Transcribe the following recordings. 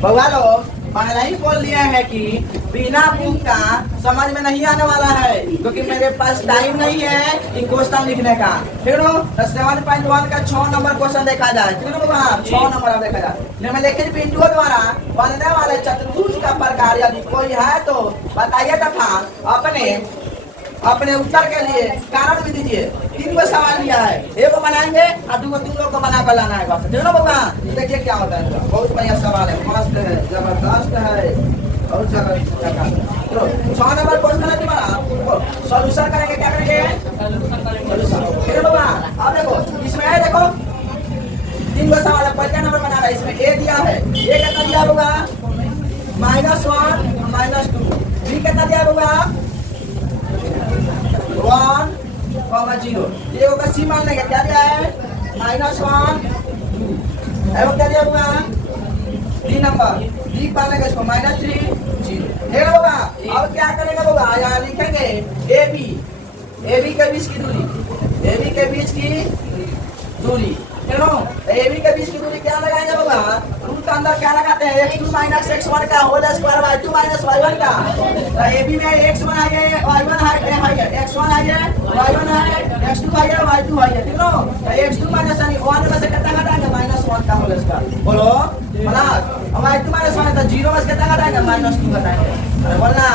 बउआ लोग पहले ही बोल दिया है कि बिना बुक का समझ में नहीं आने वाला है, क्योंकि मेरे पास टाइम नहीं है कि क्वेश्चन लिखने का। ठीक है ना? 7.1 का 6 नंबर क्वेश्चन देखा जाए। ठीक है ना? 6 नंबर अब देखा जाए। मैं लेकिन पिंटू द्वारा बनने वाले चतुर्भुज का प्रकार यदि कोई है तो बताइए तथा अपने उत्तर के लिए कारण भी दीजिए। 3 गो सवाल दिया है, एक को बनाएंगे और 2 तुम लोग को बना कर लाना है बस। ठीक है ना बउआ? देखिए क्या होता है। बहुत बढ़िया सवाल है, मस्त है, जबरदस्त है, बहुत जबरदस्त। तो 6 नंबर क्वेश्चन है तुम्हारा, सॉल्यूशन करेंगे। क्या करेंगे? सॉल्यूशन। ठीक है बउआ? अब देखो इसमें है, देखो 3 गो सवाल है। पहला नंबर बना रहा है, इसमें ए दिया है। ए कितना दिया बउआ? -1 -2। बी कितना दिया बउआ? 1,0। ये होगा सी मान लेंगे। क्या दिया है? -1 2। एवं क्या दिया होगा? 3 नंबर डी मान लेंगे इसको -3 0। ठीक होगा? अब क्या करेंगे होगा? यहाँ लिखेंगे ए बी के बीच की दूरी, ए बी के बीच की दूरी। ए बी के बीच की दूरी क्या लगाएंगे होगा? रूट के अंदर क्या लगाते हैं? x2 - x1 का होल स्क्वायर y2 - y1 का। तो ए बी में x1 है, y1 है, x1 है, y1 है, x2 है, y2 है। ठीक है? तो x2 - 1 में से कितना घटाएंगे? -1 का होल स्क्वायर। बोलो प्लस y2 - 1 तो 0 में से कितना घटाएंगे? -2 घटाएंगे। अरे बोलना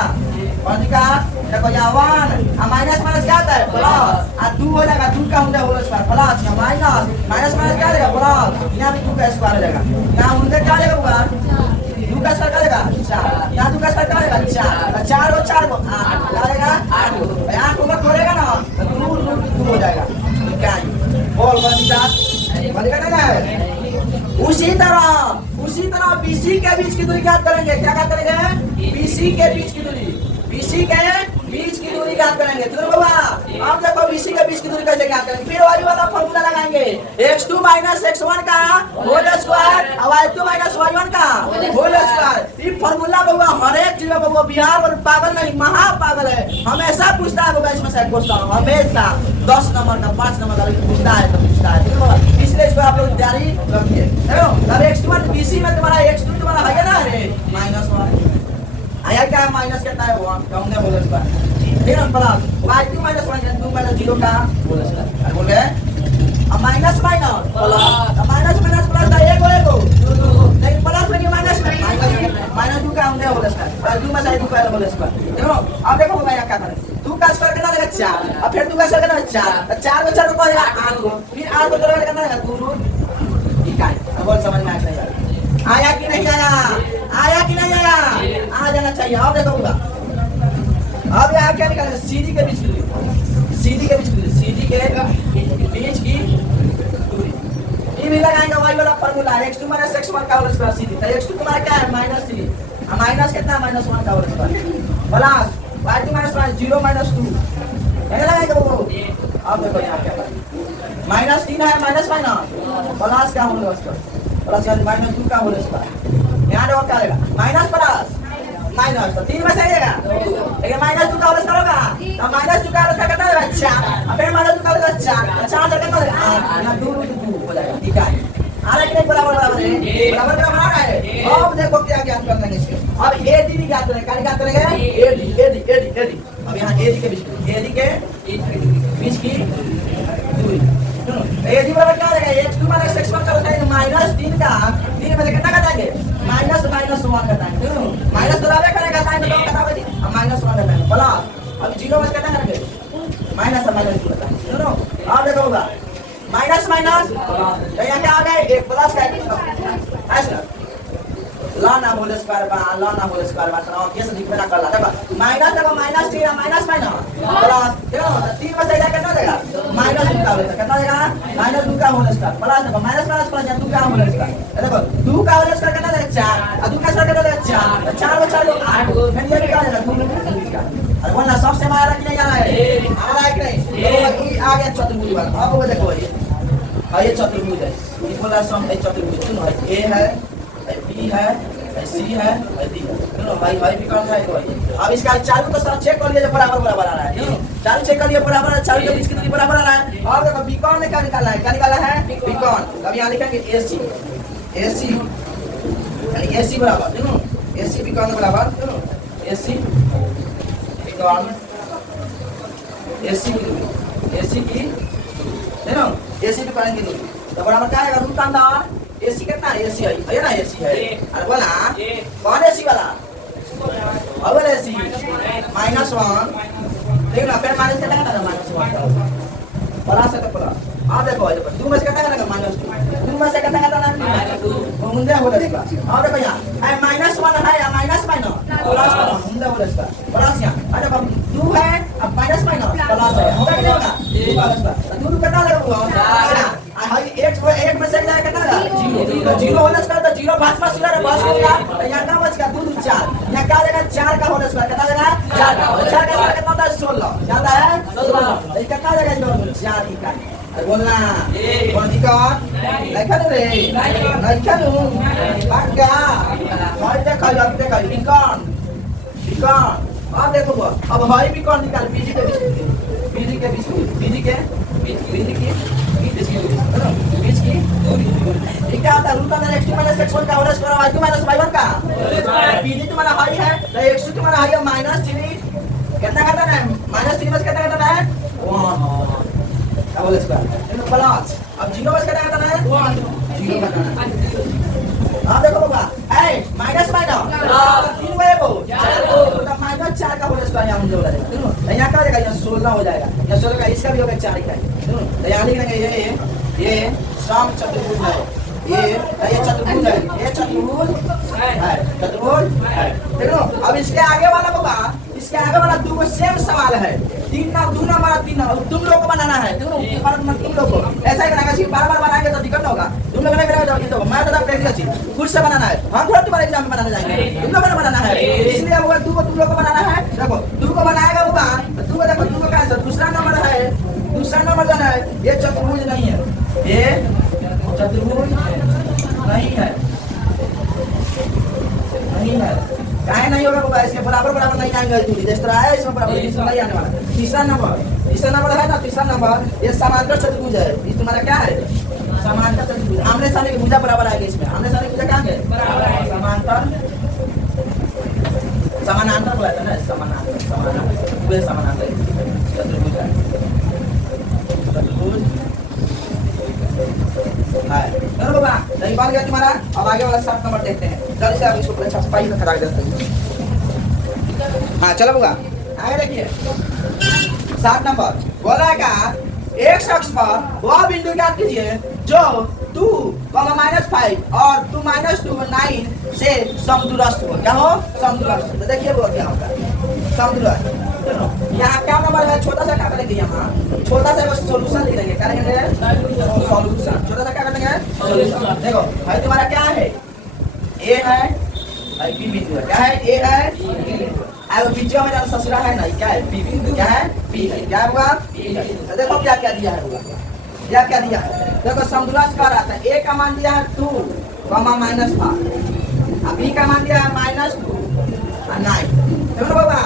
का देखो यहाँ 1 माइनस क्या आता है? प्लस 2 हो जाएगा, 2 का होता है होल स्क्वायर प्लस या माइनस क्या देगा? प्लस यहाँ भी 2 का स्क्वायर हो जाएगा। यहाँ उनका क्या देगा होगा? 2 का स्क्वायर क्या देगा? 4। यहाँ 2 का स्क्वायर क्या देगा? 4। 4 और 4 को 8 क्या देगा? 8 8 ऊपर छोड़ेगा ना तो 2 हो जाएगा। क्या बोल उसी तरह बीसी के बीच की दूरी क्या करेंगे? क्या करेंगे? बीसी के बीच की दूरी, बीसी के बीच की दूरी ज्ञात करेंगे। तो बाबा आप देखो बीसी के बीच की दूरी कैसे ज्ञात करेंगे? फिर वही वाला फॉर्मूला लगाएंगे, x2 - x1 का होल स्क्वायर और y2 - y1 का होल स्क्वायर। ये फॉर्मूला बाबा हर एक चीज में बाबा बिहार और पागल नहीं, महा पागल है, हमेशा पूछता है बाबा। इसमें से क्वेश्चन हमेशा 10 नंबर का 5 नंबर का पूछता है। इसलिए इसको आप लोग जारी रखिए। देखो x1 बीसी में तुम्हारा x2 तुम्हारा है ना, अरे -1 आया क्या? माइनस कितना है? 1 का हमने होल स्क्वायर। ठीक है? प्लस y2 - 1 का 2 - 0 का होल स्क्वायर। अरे बोल गए अब माइनस प्लस प्लस था, एक लेकिन प्लस में -2 का हमने होल स्क्वायर, 2 में से 2 का होल स्क्वायर। देखो अब देखो भैया क्या करें? 2 का स्क्वायर कितना देगा? 4 और फिर 2 का स्क्वायर कितना? 4। 4 को 4 को देगा 8 को, फिर 8 को जोड़कर कितना देगा? 2 रूट इकाई। अब बोल समझ में आया कि नहीं आया? आया कि नहीं आया? आ जाना चाहिए। अब देखो अब यहाँ क्या निकाले? सीधी के बीच की दूरी, सीधी के बीच की दूरी, सीधी के बीच की दूरी। ये भी लगाएंगे वही वाला फॉर्मूला, x2 - x1 का होल स्क्वायर सीधी। तो x2 तुम्हारा क्या है? -3 और माइनस कितना? -1 का होल स्क्वायर प्लस y2 - 1 0 - 2 क्या लगाएंगे वो? अब देखो यहाँ क्या करें? -3 है, माइनस प्लस का होल स्क्वायर प्लस -2 का होल स्क्वायर। यहाँ देखो क्या रहेगा? माइनस प्लस माइनस, तो 3 में से आएगा, लेकिन -2 का होल स्क्वायर होगा तो -2 का होल स्क्वायर कितना होगा? 4 और फिर -2 का होल स्क्वायर 4 4 से कितना होगा? 8। यहाँ 2 हो जाएगा। ठीक है? आ रहा है कि नहीं? बराबर बराबर है, बराबर आ रहा है। अब देखो क्या ज्ञात कर लेंगे इसके। अब एडी भी ज्ञात करेंगे। क्या ज्ञात करेंगे? एडी। अब यहाँ एडी के बीच की दूरी, एडी बराबर क्या रहेगा? x2 - x1 का होता है -3 का 3 में से कितना घटाएंगे? -1 घटाएंगे। माइनस बराबर करेगा टाइम तो घटाओगे -1 घटाएंगे प्लस अब 0 में कितना करेंगे? -2 घटाएंगे। सुनो अब देखो होगा माइनस तो यहाँ क्या आ गया? एक प्लस का ऐसा लाना होल स्क्वायर बा तो कैसे दिखना कर ला। देखो माइनस देखो माइनस -3 माइनस प्लस देखो 3 में से कितना देगा? -2 का होल स्क्वायर कितना देगा? -2 का होल स्क्वायर प्लस देखो माइनस प्लस 2 का होल स्क्वायर। देखो 2 का होल स्क्वायर कितना देगा? 4 और 2 का स्क्वायर कितना देगा? 4 4 में 4 8 फिर ये क्या देगा? 2 का। अरे बोलना सबसे मारा रख नहीं जाना है, आ रहा है कि नहीं? ये आ गया चतुर्भुज वाला। अब वो देखो ये चतुर्भुज है, ये बोला सम है चतुर्भुज। सुनो ए है, बी है, सी है, डी है। सुनो भाई भी कौन सा है? तो अब इसका चालू तो सब चेक कर लिए, बराबर आ रहा है। चालू चेक कर लिए बराबर, चालू के बीच की दूरी बराबर आ रहा है। और देखो बी कौन ने क्या निकाला है? क्या निकाला है? बी कौन। अब यहाँ लिखेंगे AC AC बराबर देखो AC बीकॉन बराबर देखो AC बीकॉन AC की दूरी देखो AC बीकॉन की दूरी तो बराबर क्या आएगा रूट अंदर AC कितना है AC है ना AC है अरे बोला कौन AC वाला अगर AC -1 देखो ना फिर माइनस कितना करना -1 बड़ा से तो पूरा आ देखो ये 2 में से कितना करना -2 2 में से कितना करना -2 मुंडे हो इसका आ देखो यहां है -1 है या माइनस प्लस मुंडे हो इसका प्लस यहां आ देखो 2 है अब माइनस प्लस है होगा कि नहीं होगा 2 कितना लगेगा हां एक में से जाएगा कितना 0 होने से तो 0 भाग में सिरा बस होगा यहां का बच गया 2 2 4 यहां क्या देगा 4 का होने से कितना देगा 4 का 4 का कितना होता है 16 ज्यादा है 16 ये कितना देगा 4 इकाई अरे बोलना कौन दिक्कत लिखा रे लिखा लूं पक्का और देखो अब देखो बीकॉन अब देखो अब हाई बीकॉन निकाल बीजी के बीच की ये क्या होता है रूट अंदर x2 - x1 का होल स्क्वायर y2 - y1 का बीजी तुम्हारा हाई है तो x2 तुम्हारा हाई है -3 कितना करना है -3 बस कितना करना है 1 होल स्क्वायर इनको प्लस अब 0 बस कितना करना है 1 0 करना है अब देखो बाबा ए माइनस 3 गए वो 4 तो -4 का होल स्क्वायर यहां मुझे हो जाएगा देखो यहां क्या हो जाएगा यहां 16 हो जाएगा या 16 का इसका भी होगा 4 का देखो तो यहां लिखेंगे ये सम चतुर्भुज है ये चतुर्भुज है ये चतुर्भुज है देखो अब इसके आगे वाला बाबा इसके आगे वाला 2 को सेम सवाल है 3 नंबर तुम लोग को बनाना है तुम लोग को ऐसा ही बनाएगा सिर्फ बार-बार बनाएंगे तो दिक्कत होगा तुम लोग नहीं बनाएंगे तो मैं तो प्रैक्टिस है खुद से बनाना है हम थोड़ा तुम्हारे एग्जाम में बनाने जाएंगे तुम लोगों ने बनाना है इसलिए वो 2 को तुम लोग को बनाना है देखो 2 को बनाएगा बाबा 2 को देखो 2 को कैसे दूसरा नंबर जाना है ये चतुर्भुज नहीं है ये चतुर्भुज नहीं है काहे नहीं होगा बाबा इसके बराबर नहीं आएंगे दूरी जिस तरह है इसमें बराबर इसमें नहीं आने वाला तीसरा नंबर है ना तीसरा नंबर ये समांतर चतुर्भुज है ये तुम्हारा क्या है समांतर चतुर्भुज आमने सामने की भुजा बराबर आएगी इसमें आमने सामने की भुजा क्या है समांतर समानांतर बोला था ना समानांतर चतुर्भुज है चतुर्भुज है चलो बाबा नहीं बन गया तुम्हारा अब आगे वाला 7 नंबर देखते हैं जल्दी से आप इसको परीक्षा से पाई में खड़ा कर देते हैं हां चलो बाबा आगे देखिए 7 नंबर बोला का x अक्ष पर वह बिंदु ज्ञात कीजिए जो 2, -5 और 2 - 2 9 से समदूरस्थ हो क्या हो समदूरस्थ तो देखिए वो क्या होगा समदूरस्थ यहाँ क्या नंबर है छोटा सा क्या करेंगे यहाँ छोटा सा बस सॉल्यूशन लिख देंगे क्या लिखेंगे सॉल्यूशन छोटा सा क्या करेंगे सॉल्यूशन देखो भाई तुम्हारा क्या है ए है बी बिंदु है क्या है ए है अब बीच में मेरा ससुरा है ना क्या है बी बिंदु क्या है बी है क्या होगा तो देखो क्या क्या दिया है क्या दिया है देखो समदूरस्थ का रहता है ए का मान दिया है 2, -5 अब बी का मान दिया है -2 और 9 देखो बाबा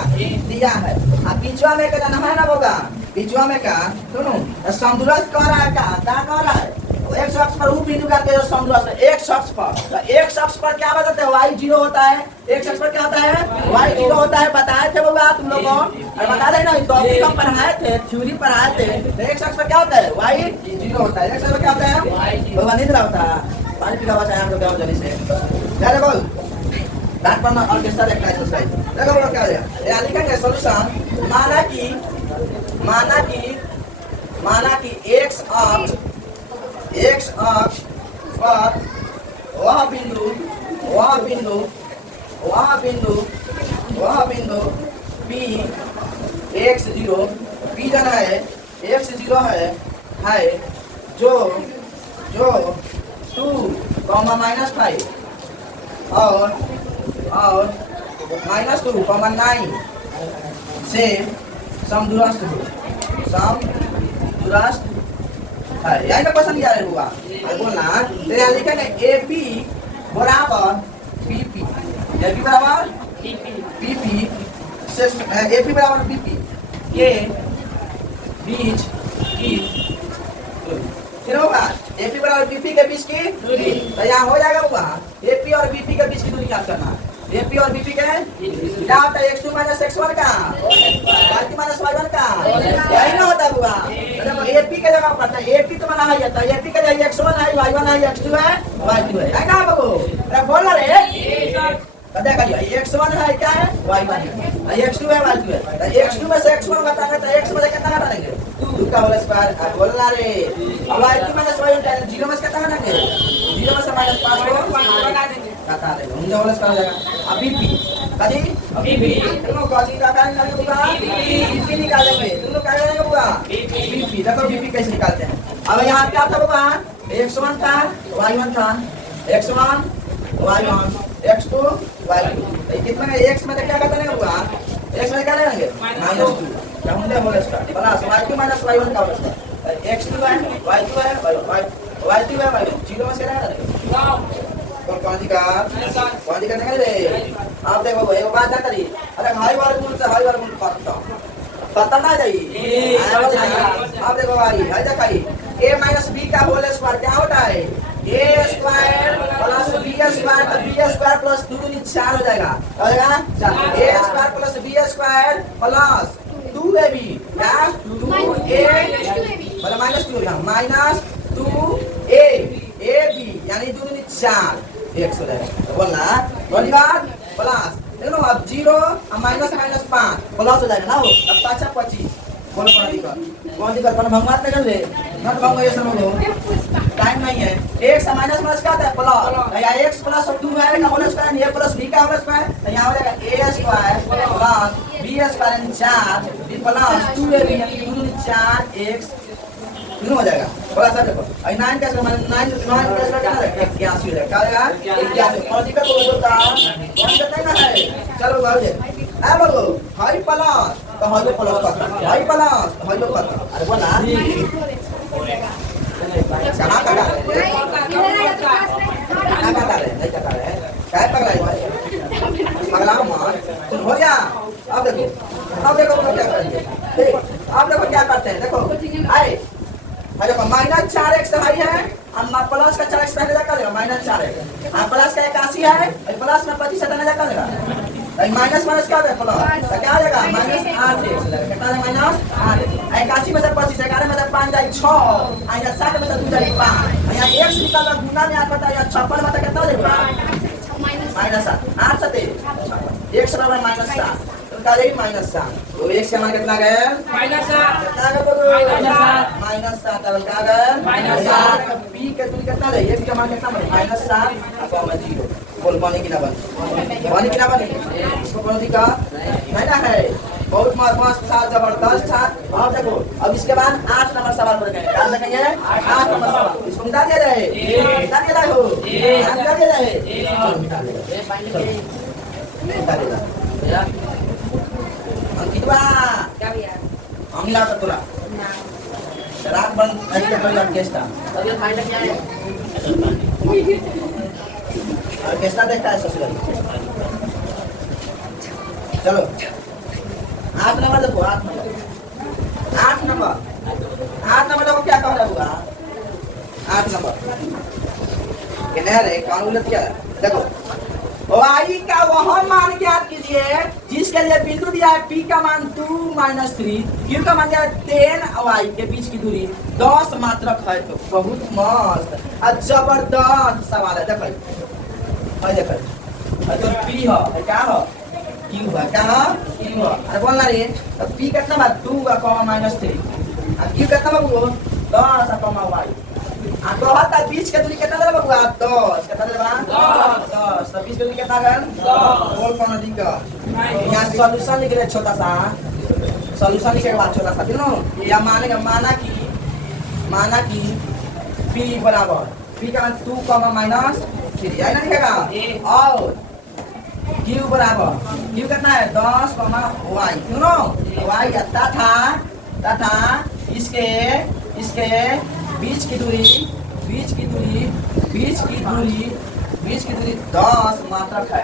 दिया है अब बीचवा में का जाना है ना बाबा बीचवा में का सुनो समदूरस्थ कर रहा है क्या कर रहा है एक अक्ष पर वो बिंदु करके जो समदूरस्थ एक अक्ष पर तो एक अक्ष पर क्या बताते हैं y 0 होता है एक अक्ष पर क्या होता है y 0 होता है बताए थे बाबा तुम लोग को और बता देना टॉपिक हम पढ़ाए थे थ्योरी पढ़ाए थे एक अक्ष पर क्या होता है y 0 होता है एक अक्ष पर क्या होता है बाबा निद्रा होता है पानी पीना बचाया हम लोग गाँव जल्दी से क्या देखो डांट पढ़ना ऑर्केस्ट्रा देखना एक्सरसाइज देखो बाबा क्या है ये लिखेंगे सॉल्यूशन माना कि x अक्ष पर वह बिंदु P x0 P जाना है x0 है जो 2, -5 और -2, 9 से समदूरस्थ है यही का क्वेश्चन दिया होगा बोलना तो यहाँ लिखेंगे AP बराबर BP AP बराबर BP से AP बराबर BP के बीच की फिर होगा AP बराबर BP के बीच की दूरी तो यहाँ हो जाएगा होगा AP और BP के बीच और बीपी के क्या होता है x2 माइनस x1 का y2 माइनस y1 का यही ना होता है बुआ। देखो एपी के जगह पड़ता है एपी तो बना है जाता है एपी के जगह x1 है y1 है x2 है y2 है ना बाबू। अरे बोल रे देखा x1 है क्या है y1 है x2 है y2 है x2 में से x1 घटाएंगे तो x में से कितना घटाएंगे 2 का होल स्क्वायर बोलना रे अब y2 माइनस y1 का 0 में से कितना घटाएंगे 0 में से माइनस 5 को घटा देंगे उनका होल स्क्वायर हो जाएगा। अब बीपी कदी बीपी दोनों कॉजी का कारण निकालेंगे बीपी निकालेंगे दोनों क्या करेंगे बुआ बीपी। देखो बीपी कैसे निकालते हैं। अब यहाँ क्या था बुआ x1 था y1 था x1 y1 x2 y2 कितना है x में क्या करते हैं बुआ x में क्या लेंगे -2 क्या होंगे whole square plus y2 minus y1 का होल स्क्वायर x2 है y2 है y2 है y1 0 में से क्या करेंगे और कौन सी का रे आप देखो भाई वो बात ना करी। अरे हाई वर्गमूल से हाई वर्गमूल पता ना जाइए आप देखो भाई हाई दिखाई a माइनस b का होल स्क्वायर क्या होता है a square plus b square तो b स्क्वायर प्लस 2 दूनी 4 हो जाएगा a square plus b square plus 2ab क्या 2a मतलब -2 यहाँ -2ab यानी 2 दूनी 4 1 हो जाएगा बोलना बोली बात प्लस देखो अब 0 अब माइनस 5 प्लस हो जाएगा ना वो अब 5 25 बोलो कौन दिक्कत भगवान में कर ले नट भंग ये समझ लो टाइम नहीं है x से माइनस क्या होता है प्लस या x प्लस 2 है का होल स्क्वायर ये प्लस b का होल स्क्वायर तो यहां हो जाएगा a square plus b square 4 b plus 2ab यानी 2 4 x हो जाएगा थोड़ा सा देखो 9 कैसे 9 कैसे क्या है 81 हो जाएगा क्या आएगा 81 और दिक्कत बोलता कौन देता है चलो भाई जे आ बोलो हाई प्लस तो हाई प्लस पता हाई प्लस हाई पता अरे बोला कहां का रहे नहीं चका रहे काय पगला है पगला मार तुम हो गया। अब देखो क्या करेंगे अब देखो क्या करते हैं देखो आए अरे माइनस 4x हाई है हम प्लस का 4x पहले जा कर लेगा -4x हां प्लस का 81 है प्लस में 25 हटाने जा कर लेगा माइनस माइनस क्या है प्लस तो क्या आ जाएगा -8x लगेगा कितना है -8 81 में से 25 11 में से 5 जाए 6 आ या 7 में से 2 जाए 5 या x निकाल गुना में आता है या 56 में कितना जाएगा -7 8 से x बराबर -7 का जाएगी -7 तो x का मान कितना गया -7 कितना गया बोलो -7 अब क्या गया -7 p का दूरी कितना है x का मान कितना बने -7 अपॉन 0 बोल पानी की ना बने इसको कौन दी का है ना है बहुत मस्त था जबरदस्त था। और देखो अब इसके बाद 8 नंबर सवाल कर गए क्या देखेंगे 8 नंबर सवाल इसको मिटा दिया जाए मिटा दिया जाए हो मिटा दिया जाए चलो मिटा दिया अंकितवा क्या भैया हम ला तोरा रात बंद नहीं कर पहले ऑर्केस्ट्रा तब फाइनल क्या है ऑर्केस्ट्रा देखता है सबसे चलो 8 नंबर देखो 8 नंबर देखो क्या कह रहा होगा 8 नंबर कितने रे कौन उलट क्या देखो y का वह मान ज्ञात कीजिए जिसके लिए बिंदु दिया है p का मान 2 - 3 q का मान दिया है 10 y के बीच की दूरी 10 मात्रक है। तो बहुत मस्त और जबरदस्त सवाल है देखो तो p है क्या है q है क्या है q है अरे बोलना रे तो p कितना बात 2 -3 और q कितना बाबू 10 y आ तो हता बीच के दूरी कितना देबा बुआ 10 कितना देबा 10 तो बीच के दूरी कितना गन 10 बोल कौन दिक्कत यहां सॉल्यूशन लिख रहे छोटा सा सॉल्यूशन लिखे के बाद छोटा सा तीनों या माना कि p बराबर p का मान 2 -3 है ना लिखेगा और q बराबर q कितना है 10 y क्यों y तथा इसके बीच की दूरी 10 मात्रक है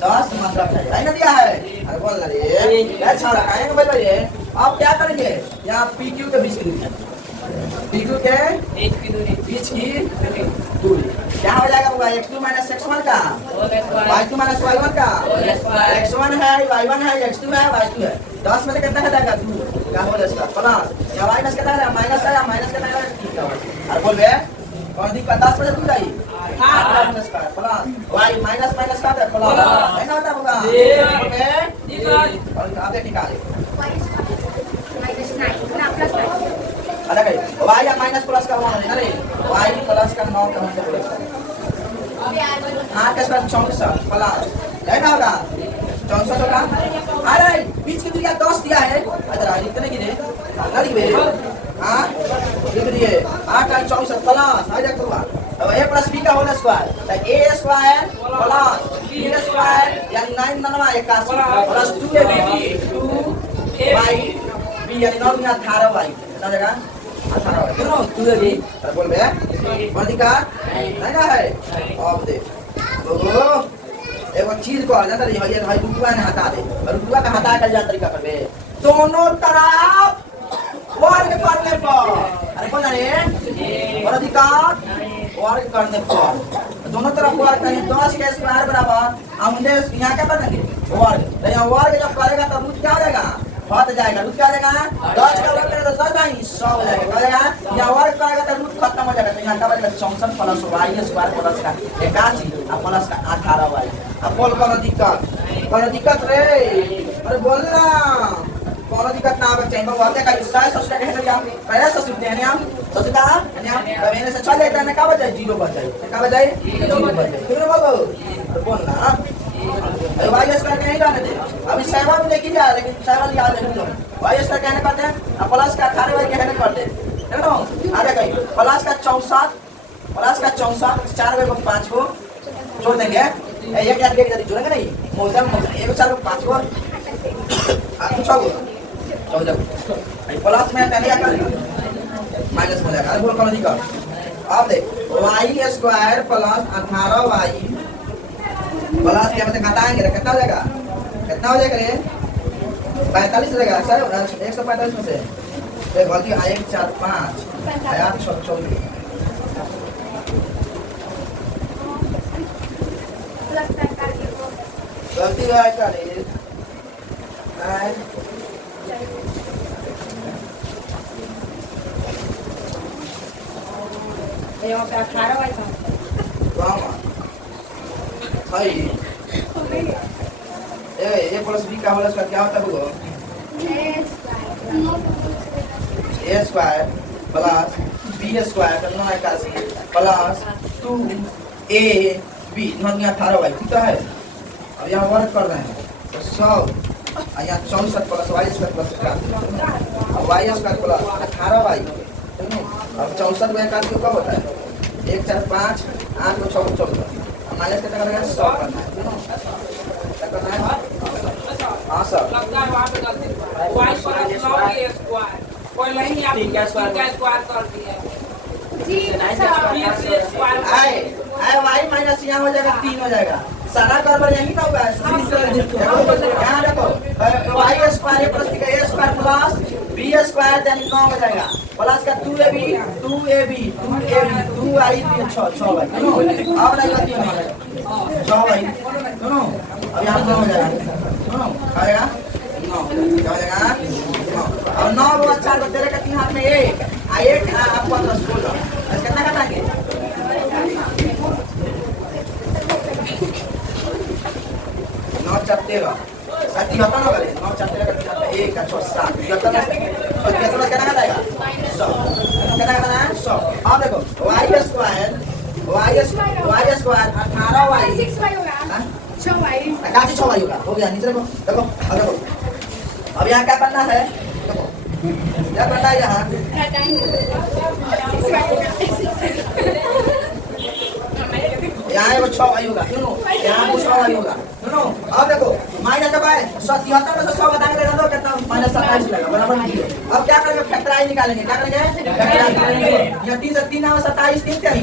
10 मात्रक है ना दिया है अरे बोल रहे ये छाड़ा काहे बोल रहे अब क्या करेंगे यहाँ PQ के बीच की दूरी PQ के बीच की दूरी क्या हो जाएगा होगा x2 माइनस x1 का y2 माइनस y1 का x1 है y1 है x2 है y2 है 10 में से कितना जाएगा 2 क्या हो जाएगा प्लस या माइनस कितना है माइनस है या माइनस कितना है ठीक है और बोल बे कौन दी का 10 में से 2 जाई माइनस का प्लस y माइनस माइनस का है प्लस है ना होता होगा बोल बे और आप निकाले अलग है y या माइनस प्लस का होना है अरे y प्लस का 9 का मतलब बोलेगा 8 का 64 प्लस है ना होगा 64 होगा अरे बीच की दूरी 10 दिया है अरे इतने की रे ना लिखे हां लिख दिए 8 का 64 प्लस आ जाएगा होगा अब a प्लस b का होल स्क्वायर तो a square plus b square यानी 9 9 81 प्लस 2ab 2y b यानी 9 गुना 18y कितना जाएगा 18 क्यों तू अभी बोल बे वर्तिका नहीं ना है अब दे लोगो एगो चीज को आ जाता है ये भाई रुपया ने हटा दे और रुपया का हटा कर जान तरीका करबे दोनों तरफ वर्ग करने पर अरे कौन जाने वर्तिका वर्ग करने पर दोनों तरफ वर्ग करें 10 के स्क्वायर बराबर हमने यहां क्या बनाएंगे वर्ग तो यहां वर्ग जब करेगा तब रूट क्या हो जाएगा हट जाएगा रूट क्या हो जाएगा 10 का वर्ग करेगा तो 10 भाई 100 हो जाएगा क्या हो जाएगा या वर्ग करेगा तो रूट खत्म हो जाएगा तो यहां का बचेगा 64 प्लस y स्क्वायर प्लस का 81 और प्लस का 18y अब बोल कौन दिक्कत रे अरे बोल ना कौन दिक्कत ना बच्चे बाबू आते का साइज सब्सट्रैक्ट है क्या पहले सब्सट्रैक्ट है हम सब्सट्रैक्ट का है हम तो मैंने से चल जाता है का बचे 0 बचे का बचे 0 बचे फिर बाबू बोल ना y स्क्वायर कहीं रहने दे अभी साइबर में देखी जा लेकिन साइबर याद नहीं दो y स्क्वायर कहने करते हैं अब प्लस का 18y कहने करते है ना आगे कहीं प्लस का 64 4 को 5 को जोड़ देंगे एक याद के जोड़ेंगे नहीं मौजम एक 4 को 5 को आप 6 को 14 प्लस में पहले क्या कर माइनस हो जाएगा बोल कौन दिक्कत अब देख y square plus 18y plus क्या मतलब घटाएंगे कितना हो जाएगा रे 45 हो जाएगा सर 145 में से तो गलती 1 4 5 आया 24 गलती है क्या रे यहाँ पे 18 वाई वाह भाई ए प्लस बी का होल स्क्वायर क्या होता है वो a square plus b square का 81 प्लस 2ab 18y ठीक है अब यहाँ वर्ग कर रहे हैं तो 100 यहाँ 64 plus y square plus y square plus 18y अब 64 में काट के कब होता है 1 4 5 8 को 6 को 14 माइनस कितना करना है 100 करना है क्या करना है हाँ सर लगता है वहाँ पे गलती y प्लस 9 स्क्वायर कोई नहीं आप ठीक है स्क्वायर कर दिया जी स्क्वायर आए y माइनस यहाँ हो जाएगा 3 हो जाएगा सारा गड़बड़ यही ना होगा यहाँ देखो y square plus a square plus b square यानी 9 हो जाएगा प्लस का 2ab 2y 6y अब नहीं गलती होने वाला 6y सुनो अब यहाँ 9 हो जाएगा सुनो आएगा 9 क्या हो जाएगा 9 और 9 को 4 को तेरे का 3 हाथ में 1 1 आपको 10 16 कितना काटेंगे 9 4 13 7 होता ना करे 9 4 13 का 1 का 6 7 होता ना तो कितना कितना जाएगा 100 कितना करना है 100 अब देखो y स्क्वायर 18y 6y होगा 6y काची 6y होगा हो गया नीचे देखो अब देखो अब यहाँ क्या करना है देखो क्या करना है यहाँ यहाँ एगो 6y होगा सुनो यहाँ भी 6y होगा सुनो अब देखो माइनस का है 77 में से 100 घटा के देना तो कितना माइनस 27 लगेगा बराबर नहीं है अब क्या करेंगे फैक्टराइज निकालेंगे क्या करेंगे फैक्टराइज करेंगे यहाँ 3 से 3 में 27 3 क्या ही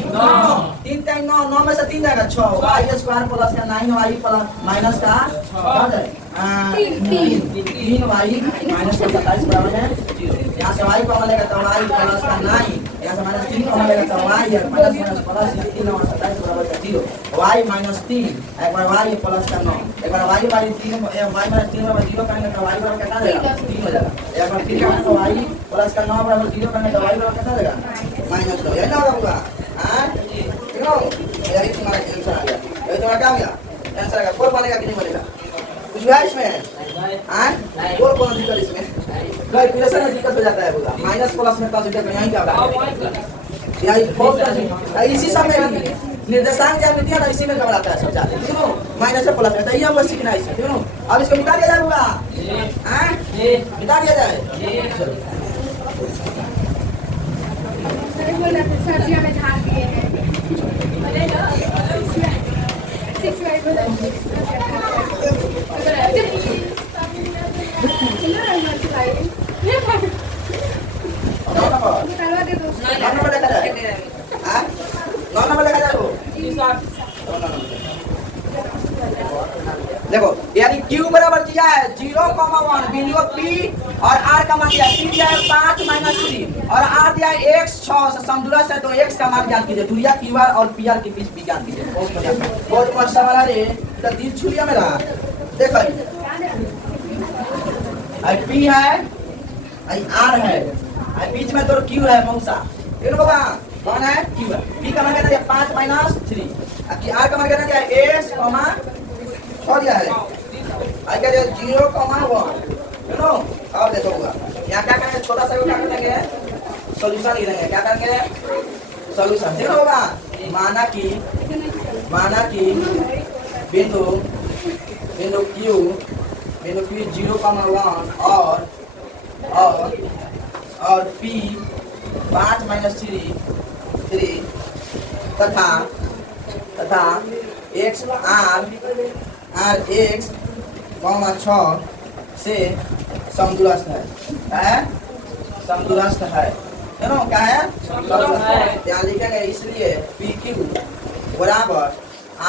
3 3 9 9 में से 3 जाएगा 6 y स्क्वायर प्लस का 9y प्लस माइनस का क्या जाएगा 3y माइनस का 27 बराबर है 0 यहाँ से y को मिलेगा तो y प्लस का 9 यहाँ यहाँ से माइनस 3 कॉमन लेगा तो y है माइनस माइनस प्लस 3 और 27 बराबर 0 y माइनस 3 एक बार y प्लस का 9 एक बार y वाली 3 y माइनस 3 बराबर 0 करेंगे तो y बराबर कितना देगा 3 हो जाएगा एक बार 3 करेंगे तो y प्लस का 9 बराबर 0 करेंगे तो y बराबर कितना देगा माइनस 9 ये ना होगा हां ठीक है यार तुम्हारा आंसर आ गया ये तुम्हारा क्या हो गया आंसर आ गया 4 बनेगा कि नहीं बनेगा कुछ है इसमें हां और कौन दिक्कत इसमें कैलकुलेशन में दिक्कत हो जाता है पूरा माइनस प्लस में प्लस दिक्कत यहीं क्या होगा यही बहुत इसी समय निर्देशांक जब मिलती है ना इसी में घबराता है सब जाते ठीक है माइनस से प्लस में तो ये हमको सीखना है इससे ठीक है अब इसको मिटा दिया जाएगा हां मिटा दिया जाए चलो सर बोला था सर्दियों में धान दिए हैं 6 वाई बोला देखो यानी Q बराबर दिया है 0,1 बिंदु P और R का मान दिया P दिया है 5 माइनस 3 और R दिया है x 6 से समदूरस्थ है तो x का मान ज्ञात कीजिए दूरिया QR और PR के बीच भी ज्ञात कीजिए बहुत मस्त वाला रे तो दिल छुलिया मेरा देखो आई P है आई R है आई बीच में तो Q है मौसा ये बाबा कौन है Q है P का मान कितना है 5 माइनस 3 अब R का मान कितना है x, छोड़ दिया है आई क्या 0,1 यू नो अब देखो होगा यहाँ क्या करेंगे छोटा सा क्या करेंगे सॉल्यूशन लिख देंगे क्या करेंगे सॉल्यूशन ठीक होगा माना कि बिंदु Q 0,1 और P 5 माइनस 3 तथा x R x, 6 से समदूरस्थ है क्या है समदूरस्थ है ना क्या है यहाँ लिखेंगे इसलिए PQ बराबर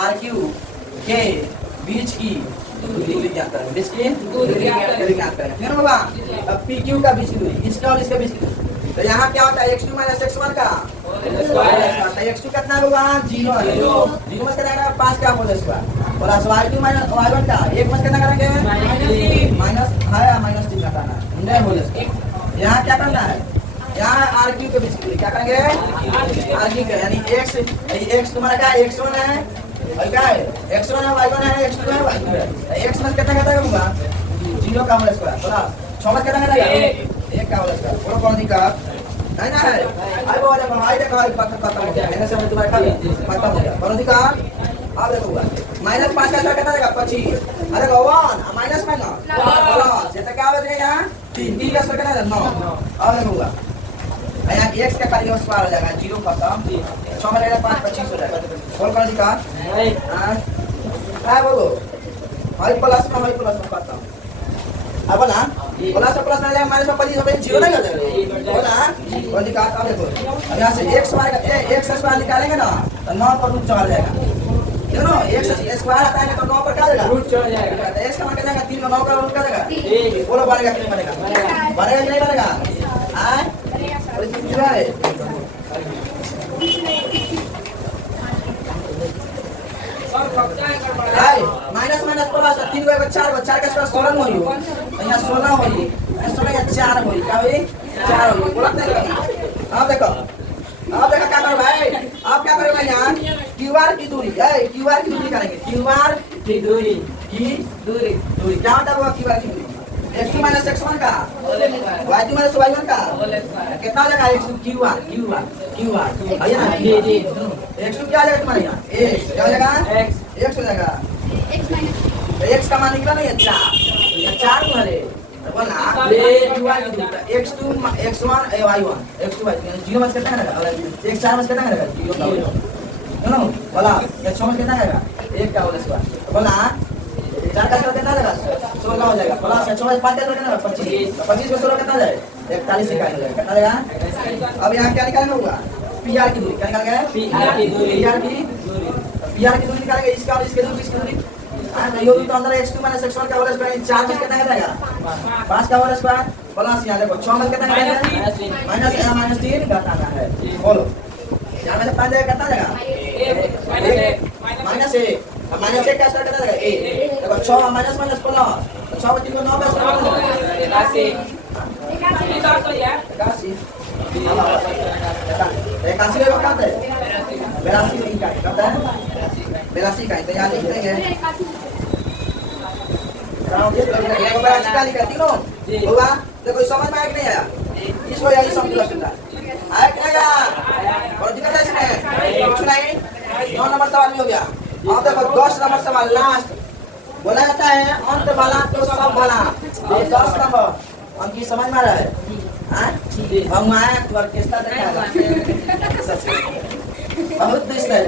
RQ के बीच की दूरी ज्ञात करेंगे बीच की दूरी ज्ञात करेंगे ठीक है बाबा अब PQ का बीच की दूरी इसका और इसके बीच की दूरी तो यहाँ क्या होता है x2 माइनस x1 का x2 कितना होगा 0 में कितना 5 का whole square plus y2 minus y1 का एक में कितना करेंगे माइनस है माइनस 3 घटाना है होल स्क्वायर यहाँ क्या करना है यहाँ RQ के बीच की क्या करेंगे RQ का यानी x तुम्हारा क्या x1 है और क्या है x1 है y1 है x2 है y2 है x में कितना घटाएगा होगा 0 का होल स्क्वायर प्लस 6 में कितना घटाएगा 1 का होल स्क्वायर और कौन दिक्कत नहीं ना है आई वो देखो आई देखो आई खत्म हो गया मैंने से तुम्हारा खा लिया खत्म हो गया कौन दिक्कत अब देखो माइनस 5 का कितना देगा 25 अरे भगवान माइनस में ना प्लस ये तो क्या हो जाएगा 3 का स्क्वायर कितना 9 अब देखो यहाँ x का कार्य स्क्वायर हो जाएगा 0 खत्म 6 में रहेगा 5 25 हो जाएगा कौन कौन दिक्कत हां बोलो हाई प्लस में खत्म अब बोला प्लस ना जाए माइनस में 25 0 नहीं हो जाएगा बोला कौन दिक्कत अब देखो अब यहाँ से x स्क्वायर निकालेंगे ना तो 9 पर रूट चढ़ जाएगा यू नो x स्क्वायर आता है तो 9 पर क्या जाएगा रूट चढ़ जाएगा तो x का मान कितना जाएगा 3 का 9 का रूट क्या जाएगा बोलो बनेगा कि नहीं बनेगा बनेगा कि नहीं बनेगा हां और कुछ है माइनस माइनस प्लस 3 को 4 का स्क्वायर 16 होई यहाँ 16 होई 16 या 4 होई क्या होई 4 होई बोला नहीं अब देखो क्या करो भाई आप क्या करोगे यहाँ QR की दूरी QR की दूरी करेंगे QR की दूरी क्या होता है वो QR की दूरी x2 माइनस x1 का y2 माइनस y1 का कितना हो जाएगा x2 QR आइए ना x2 क्या आ जाएगा तुम्हारे यहाँ x क्या हो जाएगा x हो जाएगा x का मान निकला नहीं है 4 को हरे बोला x2 x1 y1 x2 y2 0 में कितना रहेगा x 4 में कितना रहेगा 0 का होगा बोला x 6 में कितना रहेगा 1 का होल स्क्वायर बोला 4 का स्क्वायर कितना रहेगा 16 हो जाएगा प्लस 6 में 5 कितना रहेगा 25 में 16 कितना जाए 41 इकाई हो जाएगा कितना रहेगा अब यहाँ क्या निकालना होगा PR की दूरी क्या निकालेंगे PR की दूरी निकालेंगे इसका और इसके दूरी इसकी दूरी हां तो अंदर x2 x1 का होल स्क्वायर 4 में कितना रहेगा 5 का होल स्क्वायर प्लस यहाँ देखो 6 में कितना करेंगे माइनस यहाँ -3 घटाना है बोलो यहाँ में से 5 जाएगा कितना जाएगा -1 का स्क्वायर कितना जाएगा a देखो 6 माइनस प्लस 6 बच्चे को 9 का स्क्वायर 81 में क्या है 82 इकाई करता है 82 इकाई तो यहाँ लिखते हैं तीनों होगा देखो समझ में आया कि नहीं आया इसको यही समझ लो आया कि नहीं आया और दिक्कत है इसमें कुछ नहीं 9 नंबर सवाल भी हो गया अब देखो 10 नंबर सवाल लास्ट बोला जाता है अंत वाला तो सब भला 10 नंबर अंक समझ में आ रहा है हम आए तो ऑर्केस्ट्रा देखा बहुत दिस है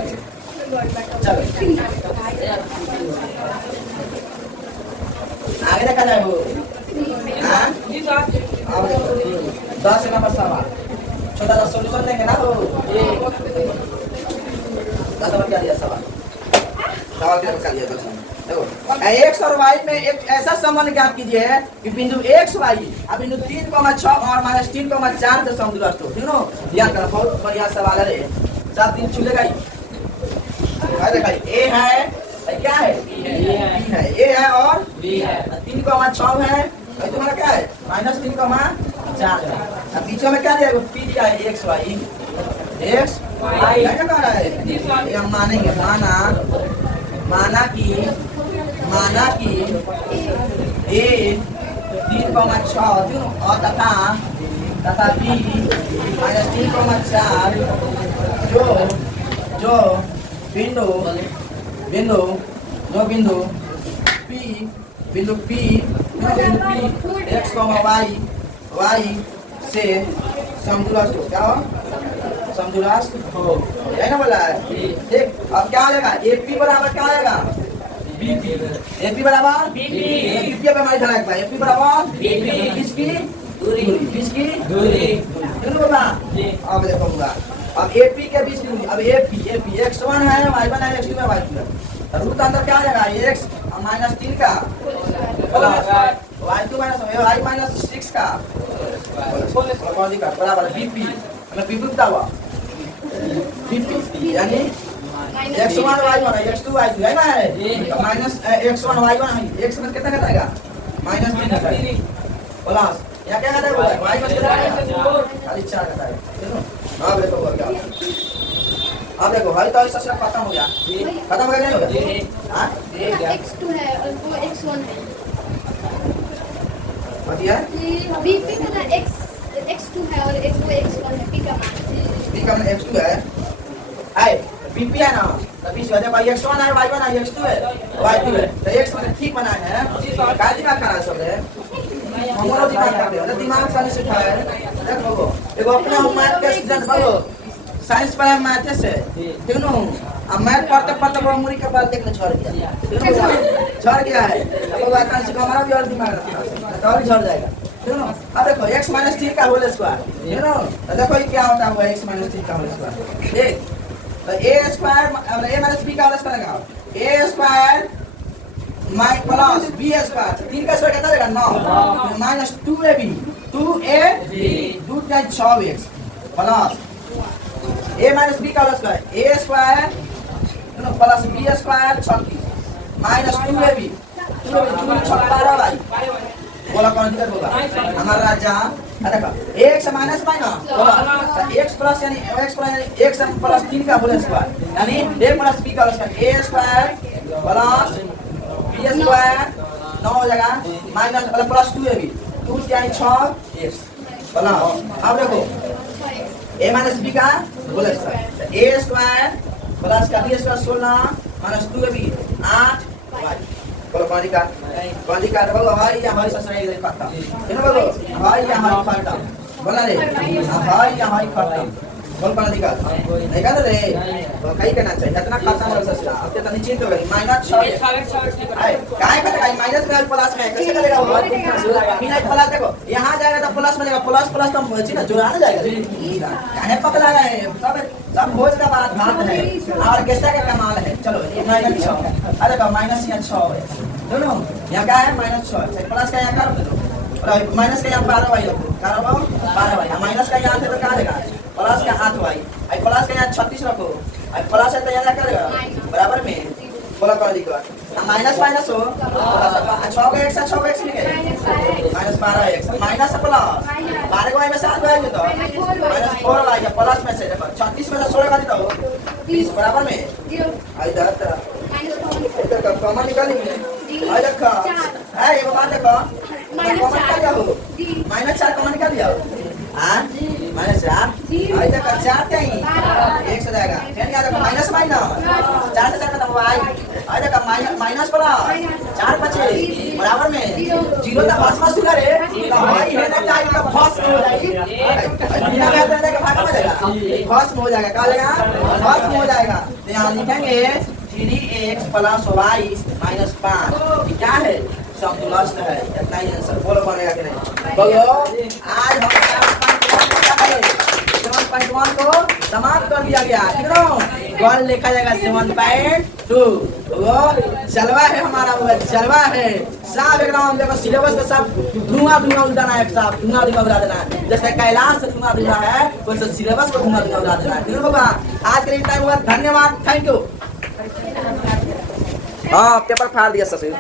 चलो आगे देखा जाए वो अब 10 नंबर सवाल छोटा सा सॉल्यूशन देंगे ना वो 10 नंबर क्या दिया सवाल क्या दिया देखो x और y में एक ऐसा संबंध ज्ञात कीजिए कि बिंदु x y और बिंदु 3,6 और -3,4 से समदूरस्थ हो तीनों ध्यान करना बहुत बढ़िया सवाल है सब दिन चुलेगा ही देखा a है क्या है b है a है और b है 3,6 है और तुम्हारा क्या है -3,4 है अब बीच में क्या दिया p दिया है x y x y क्या कह रहा है ये हम मानेंगे माना कि a 3,6 और तथा b -3,4 जो बिंदु p x, y से समदूरस्थ हो क्या हो समदूरस्थ हो है ना बोला है ठीक अब क्या आएगा AP बराबर क्या आएगा BP AP बराबर BP पे हमारी धरा है AP बराबर BP किसकी दूरी दोनों बोला अब देखो होगा अब AP के बीच की दूरी अब AP x1 है y1 है x2 है y2 है रूट अंदर क्या आ जाएगा x -3 का y2 -6 का बराबर BP हमें BP बता हुआ BP यानी x1 y1 x2 y2 है ना है -x1 y1 x में कितना घटाएगा -3 प्लस यहाँ क्या घटाएगा y में कितना घटाएगा खाली 4 घटाएगा अब देखो हो गया अब देखो भाई तो इसका सिर्फ खत्म हो गया खत्म हो गया नहीं हो गया हां x2 है और वो x1 है बताइए BP का x2 है और वो x1 है p का मान x2 है आई BP है ना तभी से जब x1 है y1 है x2 है y2 है तो x मतलब ठीक बना है का दिमाग खराब सब है हमारा दिमाग खराब है दिमाग साले से उठा है देखो एगो अपना मैथ के स्टूडेंट बोलो साइंस पढ़ा मैथ से ठीक नो अब मैथ पढ़ते वो मुरी के बाल देखने छोड़ गया है अब बात से हमारा भी और दिमाग तो और झड़ जाएगा ठीक नो अब देखो x - 3 का होल स्क्वायर ठीक नो देखो ये क्या होता है x - 3 का होल स्क्वायर ठीक तो a स्क्वायर अब a - b का होल स्क्वायर लगाओ a square my plus b square 3 का स्क्वायर कितना देगा 9 -2ab 2a 2 × 6x plus a - b का whole square a square plus b square 36 -2ab 2 × 12 भाई बोला कौन दिक्कत होगा हमारा राजा देखो x माइनस बोला x प्लस यानी x प्लस 3 का होल स्क्वायर यानी a प्लस b का whole square a square plus b square 9 हो जाएगा माइनस प्लस 2ab 2 यानी 6x प्लस अब देखो a माइनस b का whole square a square plus का b स्क्वायर 16 -2ab 8y बोलो कौन दी का बोलो भाई या हमारी ससुराल इधर खाता है ना बोलो भाई या हमारी खाता बोला रे भाई या हमारी खाता बोल कौन दी का नहीं कहते रे तो कहीं कहना चाहिए इतना खाता हमारा ससुराल अब तो निश्चित हो गई -6 काहे करेगा माइनस में प्लस में कैसे करेगा वो बिना प्लस देखो यहां जाएगा तो प्लस में जाएगा प्लस तो मुझे ना जुड़ाना जाएगा काहे पकड़ा है सब भोज का बात है और कैसा का कमाल है चलो -6 अरे का -6 है दोनों यहाँ क्या है -6 प्लस का यहाँ कर दो माइनस का यहाँ 12 भाई रखो, 12 भाई, माइनस का यहाँ थे तो कहाँ देगा, प्लस का 8 भाई, प्लस का यहाँ 36 रखो, प्लस है तो यहाँ क्या देगा बराबर में, बोला कर दी माइनस माइनस हो, 6 का x 6 का x लिखे, माइनस 12 x, माइनस प्लस 12 को में 7 भाई तो माइनस 4 भाई, प्लस में से देखो 36 में से 16 का देता हो 30 बराबर में, इधर कॉमन निकालेंगे, देखो है ये बात देखो, कॉमन निकाल जाओ, माइनस 4 कॉमन निकाल दिया, हाँ माइनस 4, आई देखो 4 क्या ही 1 से जाएगा, फिर क्या देखो माइनस माइनस 4 से 4 खत्म हुआ, आई देखो माइनस प्लस 4 25 बराबर में 0 तक फर्स्ट फर्स्ट सुगर है, तो भाई है ना चाहिए तो फर्स्ट हो जाएगी, बिना बेहतर नहीं भाग में जाएगा, फर्स्ट हो जाएगा, क्या लेगा फर्स्ट हो जाएगा, तो यहाँ लिखेंगे 3x प्लस y माइनस 5 क्या है समतुल्य है, इतना ही आंसर बोलो बनेगा कि नहीं बोलो। आज हम 7.1 को समाप्त कर दिया गया, कितनों गोल लिखा जाएगा 7.2, वो चलवा है हमारा, वो चलवा है सब एकदम देखो सिलेबस में सब धुआं धुआं उड़ाना है, सब धुआं धुआं उड़ा देना है, जैसे कैलाश से धुआं धुआं है वैसे सिलेबस को धुआं धुआं उड़ा देना है, ठीक होगा। आज के लिए इतना हुआ, धन्यवाद, थैंक यू। हाँ पेपर फाड़ दिया सर।